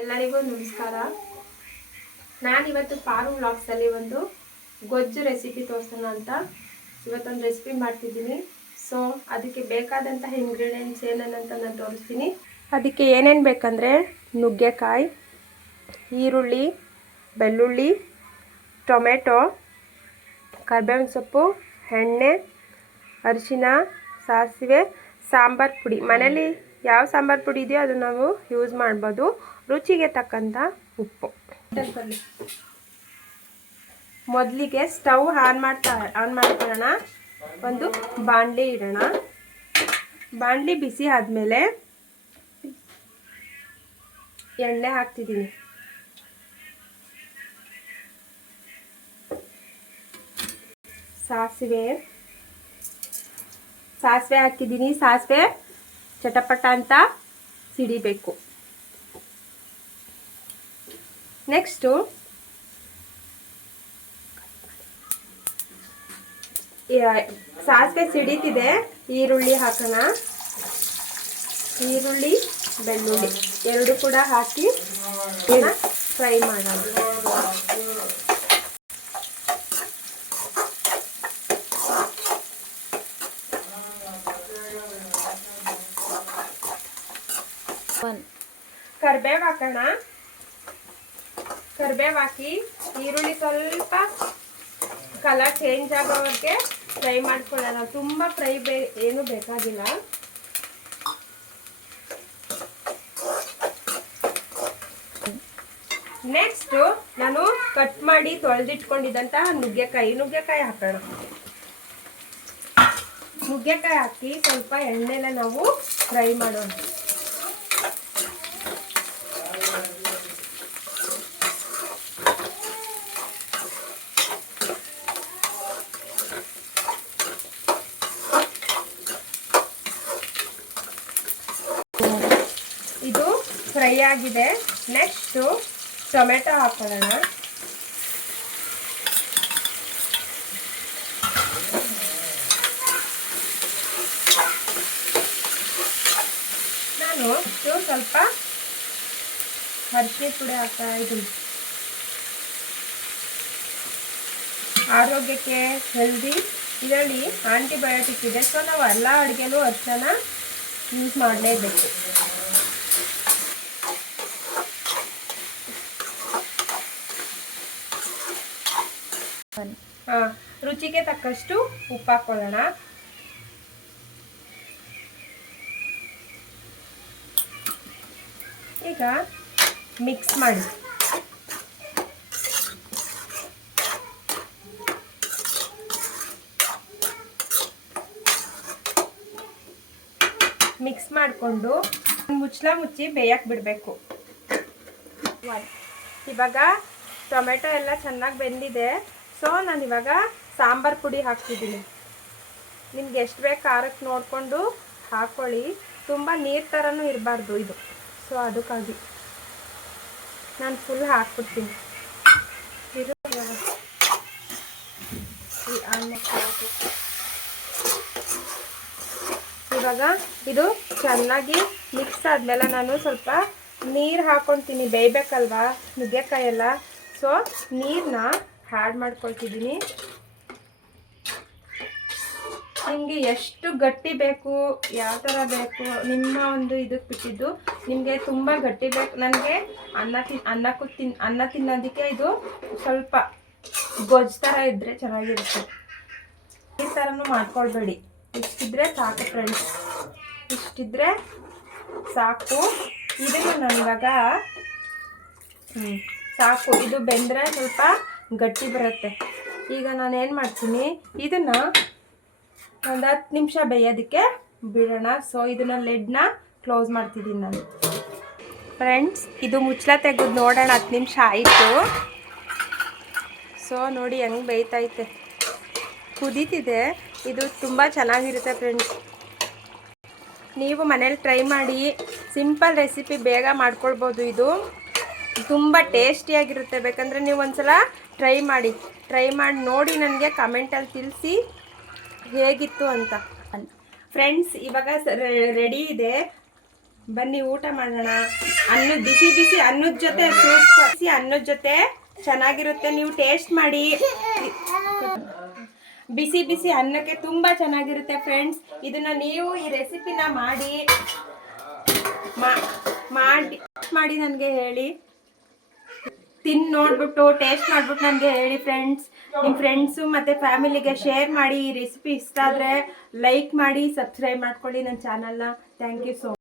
ಎಲ್ಲರಿಗೂ ನಮಸ್ಕಾರ. ನಾನಿವತ್ತು ಪಾರು ವ್ಲಾಗ್ಸಲ್ಲಿ ಒಂದು ಗೊಜ್ಜು ರೆಸಿಪಿ ತೋರಿಸೋಣ ಅಂತ ಇವತ್ತೊಂದು ರೆಸಿಪಿ ಮಾಡ್ತಿದ್ದೀನಿ. ಸೊ ಅದಕ್ಕೆ ಬೇಕಾದಂತಹ ಇಂಗ್ರೀಡಿಯೆಂಟ್ಸ್ ಏನೇನಂತ ನಾನು ತೋರಿಸ್ತೀನಿ. ಅದಕ್ಕೆ ಏನೇನು ಬೇಕಂದರೆ ನುಗ್ಗೆಕಾಯಿ, ಈರುಳ್ಳಿ, ಬೆಳ್ಳುಳ್ಳಿ, ಟೊಮೆಟೊ, ಕರಿಬೇವಿನ ಸೊಪ್ಪು, ಎಣ್ಣೆ, ಅರಿಶಿನ, ಸಾಸಿವೆ, ಸಾಂಬಾರು ಪುಡಿ. ಮನೇಲಿ ಯಾವ ಸಾಂಬಾರು ಪುಡಿ ಇದೆಯೋ ಅದು ನಾವು ಯೂಸ್ ಮಾಡ್ಬೋದು. ರುಚಿಗೆ ತಕ್ಕಂಥ ಉಪ್ಪು. ಮೊದಲಿಗೆ ಸ್ಟವ್ ಆನ್ ಮಾಡ್ಕೊಳ್ಳೋಣ. ಒಂದು ಬಾಣಲಿ ಇಡೋಣ. ಬಾಣಲಿ ಬಿಸಿ ಆದಮೇಲೆ ಎಣ್ಣೆ ಹಾಕ್ತಿದ್ದೀನಿ. ಸಾಸಿವೆ ಹಾಕಿದ್ದೀನಿ. ಸಾಸಿವೆ ಚಟಪಟ ಅಂತ ಸಿಡಿಬೇಕು. ನೆಕ್ಸ್ಟು ಸಾಸಿವೆ ಸಿಡಿತಿದೆ, ಈರುಳ್ಳಿ ಹಾಕೋಣ. ಈರುಳ್ಳಿ, ಬೆಳ್ಳುಳ್ಳಿ ಎರಡು ಕೂಡ ಹಾಕಿ ಫ್ರೈ ಮಾಡೋಣ. ಕರಿಬೇವು ಹಾಕೋಣ. ಕರಿಬೇವು ಹಾಕಿ ಈರುಳ್ಳಿ ಸ್ವಲ್ಪ ಕಲರ್ ಚೇಂಜ್ ಆಗೋವರೆಗೆ ಫ್ರೈ ಮಾಡ್ಕೊಳ್ಳೋಣ. ತುಂಬ ಫ್ರೈ ಏನು ಬೇಕಾಗಿಲ್ಲ. ನೆಕ್ಸ್ಟು ನಾನು ಕಟ್ ಮಾಡಿ ತೊಳೆದಿಟ್ಕೊಂಡಿದ್ದಂತಹ ನುಗ್ಗೆಕಾಯಿ ಹಾಕೋಣ. ನುಗ್ಗೆಕಾಯಿ ಹಾಕಿ ಸ್ವಲ್ಪ ಎಣ್ಣೆಲ್ಲ ನಾವು ಫ್ರೈ ಮಾಡೋಣ. ಇದು ಫ್ರೈ ಆಗಿದೆ. ನೆಕ್ಸ್ಟು ಟೊಮೆಟೊ ಹಾಕೊಳ್ಳೋಣ. ನಾನು ಸ್ವಲ್ಪ ಅರಿಶಿನ ಪುಡಿ ಹಾಕ್ತಾ ಇದ್ದೀನಿ. ಆರೋಗ್ಯಕ್ಕೆ ಹೆಲ್ದಿ. ಇದರಲ್ಲಿ ಆಂಟಿಬಯೋಟಿಕ್ ಇದೆ. ಸೊ ನಾವು ಎಲ್ಲ ಅಡುಗೆನೂ ಅರಿಶಿನ ಯೂಸ್ ಮಾಡಲೇಬೇಕು. ರುಚಿಗೆ ತಕ್ಕಷ್ಟು ಉಪ್ಪು ಹಾಕೊಳ್ಳೋಣ. ಈಗ ಮಿಕ್ಸ್ ಮಾಡಿ. ಮಿಕ್ಸ್ ಮಾಡಿಕೊಂಡು ಮುಚ್ಚಿ ಬೇಯಕ್ಕೆ ಬಿಡಬೇಕು. ಇವಾಗ ಟೊಮೆಟೊ ಎಲ್ಲ ಚೆನ್ನಾಗಿ ಬೆಂದಿದೆ. ಸೊ ನಾನು ಇವಾಗ ಸಾಂಬಾರು ಪುಡಿ ಹಾಕ್ತಿದ್ದೀನಿ. ನಿಮ್ಗೆ ಎಷ್ಟು ಬೇಕು ಖಾರಕ್ಕೆ ನೋಡಿಕೊಂಡು ಹಾಕ್ಕೊಳ್ಳಿ. ತುಂಬ ನೀರು ಥರನೂ ಇರಬಾರ್ದು ಇದು. ಸೊ ಅದಕ್ಕಾಗಿ ನಾನು ಫುಲ್ ಹಾಕ್ಬಿಡ್ತೀನಿ. ಇವಾಗ ಇದು ಚೆನ್ನಾಗಿ ಮಿಕ್ಸ್ ಆದಮೇಲೆ ನಾನು ಸ್ವಲ್ಪ ನೀರು ಹಾಕ್ಕೊತೀನಿ. ಬೇಯಬೇಕಲ್ವಾ ನುಗ್ಗೆಕಾಯಿ ಎಲ್ಲ. ಸೊ ನೀರನ್ನ ಆ್ಯಡ್ ಮಾಡ್ಕೊಳ್ತಿದ್ದೀನಿ. ನಿಮಗೆ ಎಷ್ಟು ಗಟ್ಟಿ ಬೇಕು, ಯಾವ ಥರ ಬೇಕು, ನಿಮ್ಮ ಒಂದು ಇದಕ್ಕೆ ಬಿಟ್ಟಿದ್ದು. ನಿಮಗೆ ತುಂಬ ಗಟ್ಟಿ ಬೇಕು. ನನಗೆ ಅನ್ನ ತಿನ್ನೋದಕ್ಕೆ ಇದು ಸ್ವಲ್ಪ ಗೊಜ್ಜು ಥರ ಇದ್ದರೆ ಚೆನ್ನಾಗಿರುತ್ತೆ. ಈ ಥರನೂ ಮಾಡ್ಕೊಳ್ಬೇಡಿ. ಇಷ್ಟಿದ್ರೆ ಸಾಕು ಫ್ರೆಂಡ್ಸ್, ಇಷ್ಟಿದ್ರೆ ಸಾಕು. ಇದನ್ನು ನಾನು ಇವಾಗ ಸಾಕು. ಇದು ಬೆಂದರೆ ಸ್ವಲ್ಪ ಗಟ್ಟಿ ಬರುತ್ತೆ. ಈಗ ನಾನೇನು ಮಾಡ್ತೀನಿ, ಇದನ್ನು ಒಂದು 10 ನಿಮಿಷ ಬೇಯೋದಕ್ಕೆ ಬಿಡೋಣ. ಸೊ ಇದನ್ನು ಲೆಡ್ನ ಕ್ಲೋಸ್ ಮಾಡ್ತಿದ್ದೀನಿ ನಾನು. ಫ್ರೆಂಡ್ಸ್, ಇದು ಮುಚ್ಚಳ ತೆಗೆದು ನೋಡೋಣ. 10 ನಿಮಿಷ ಆಯಿತು. ಸೊ ನೋಡಿ ಹೆಂಗೆ ಬೇಯ್ತೈತೆ, ಕುದೀತಿದೆ. ಇದು ತುಂಬ ಚೆನ್ನಾಗಿರುತ್ತೆ ಫ್ರೆಂಡ್ಸ್. ನೀವು ಮನೇಲಿ ಟ್ರೈ ಮಾಡಿ. ಸಿಂಪಲ್ ರೆಸಿಪಿ, ಬೇಗ ಮಾಡ್ಕೊಳ್ಬೋದು. ಇದು ತುಂಬ ಟೇಸ್ಟಿಯಾಗಿರುತ್ತೆ. ಬೇಕಂದರೆ ನೀವು ಒಂದ್ಸಲ ಟ್ರೈ ಮಾಡಿ ನೋಡಿ ನನಗೆ ಕಮೆಂಟಲ್ಲಿ ತಿಳಿಸಿ ಹೇಗಿತ್ತು ಅಂತ. ಫ್ರೆಂಡ್ಸ್, ಇವಾಗ ರೆಡಿ ಇದೆ. ಬನ್ನಿ ಊಟ ಮಾಡೋಣ. ಬಿಸಿ ಬಿಸಿ ಅನ್ನದ ಜೊತೆ ಸೂಪ್, ಬಿಸಿ ಅನ್ನದ ಜೊತೆ ಚೆನ್ನಾಗಿರುತ್ತೆ. ನೀವು ಟೇಸ್ಟ್ ಮಾಡಿ. ಬಿಸಿ ಬಿಸಿ ಅನ್ನಕ್ಕೆ ತುಂಬ ಚೆನ್ನಾಗಿರುತ್ತೆ ಫ್ರೆಂಡ್ಸ್. ಇದನ್ನು ನೀವು ಈ ರೆಸಿಪಿನ ಮಾಡಿ ನನಗೆ ಹೇಳಿ. ತಿಂದು ನೋಡ್ಬಿಟ್ಟು ಟೇಸ್ಟ್ ಮಾಡಿಬಿಟ್ಟು ನನಗೆ ಹೇಳಿ ಫ್ರೆಂಡ್ಸ್. ನಿಮ್ಮ ಫ್ರೆಂಡ್ಸು ಮತ್ತು ಫ್ಯಾಮಿಲಿಗೆ ಶೇರ್ ಮಾಡಿ. ಈ ರೆಸಿಪಿ ಇಷ್ಟ ಆದರೆ ಲೈಕ್ ಮಾಡಿ, ಸಬ್ಸ್ಕ್ರೈಬ್ ಮಾಡ್ಕೊಳ್ಳಿ ನನ್ನ ಚಾನಲ್ನ. Thank you so much.